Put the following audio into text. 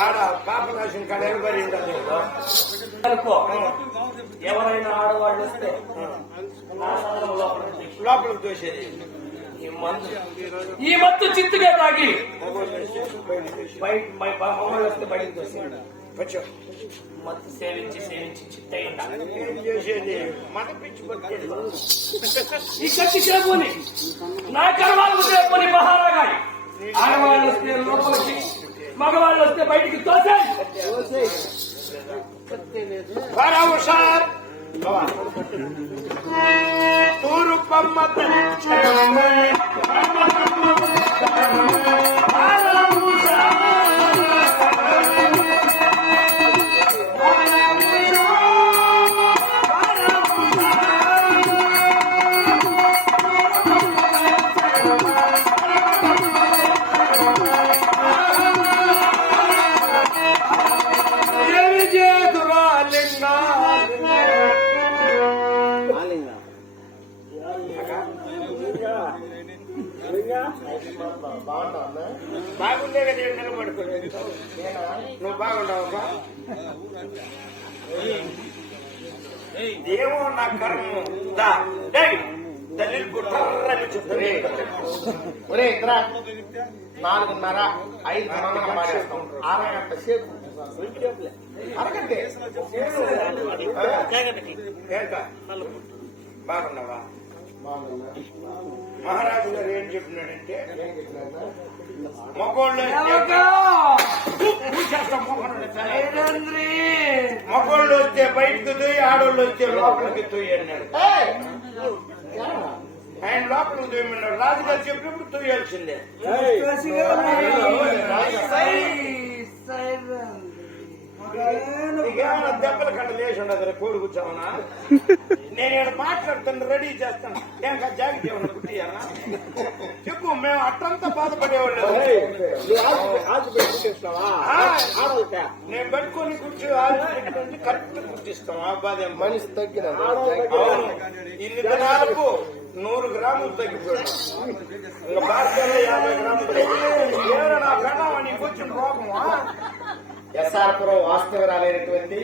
ఆడ పాపనాశం కాడ ఎవరి ఎవరైనా ఆడవాళ్ళు వస్తే లోపలికి తోసేది ఈ మత్తు చిత్తుగా తాగి మమ్మల్ని వస్తే బయటకు తోసేది. మత్తు సేవించి సేవించి చిత్తయ్యండి ఏం చేసేది మన పిచ్చి ఈ కత్తి చేపుని నా కర్మాలకు చేపుని మహారాగాయి. ఆడవాళ్ళు వస్తే లోపలికి, మగవాళ్ళు వస్తే బయటికి తోసేది. సార్ తూరు పమ్మ బాగుండే కదా నిలబడుకోలేదు. నువ్వు బాగుండవా? ఏమో నా కర్మ తల్లి గుర్రని చెప్తుంది. ఒరే ఇద్దరా 4:30 5 పాడేస్తాం. 6 గంట సేపు అరగంటే బాగున్నావా? మహారాజు గారు ఏం చెప్పినాడంటే మగోళ్ళు మగోళ్ళు వస్తే బయటకు తోయి, ఆడోళ్ళు వస్తే లోపలికి తోయి అన్నాడు. ఆయన లోపలికి తోయమన్నాడు. రాజుగారు చెప్పినప్పుడు తోయాల్సిందే. నీకేమన్నా దెబ్బల కంట లేచి ఉండదు. కోడి కూర్చోమన్నా నేను ఇక్కడ మాట్లాడుతాను, రెడీ చేస్తాను. ఇంకా జాగ్రత్త ఏమన్నా కుట్టియాలా చెప్పు. మేము అట్లంతా బాధపడేవాళ్ళు. నేను పెట్టుకొని కూర్చో కరెక్ట్ గుర్తిస్తాం. ఆ బాధ మనిషి తగ్గిన ఇన్ని దినాలకు 100 గ్రాములు తగ్గిపోయాడు. ఇంకా భారతీయ 50 గ్రాములు తగ్గిపోయాడు. నా కన్నా నీకు వచ్చిన రోగమా? ఎస్ఆర్పురం వాస్తవ రాలేనటువంటి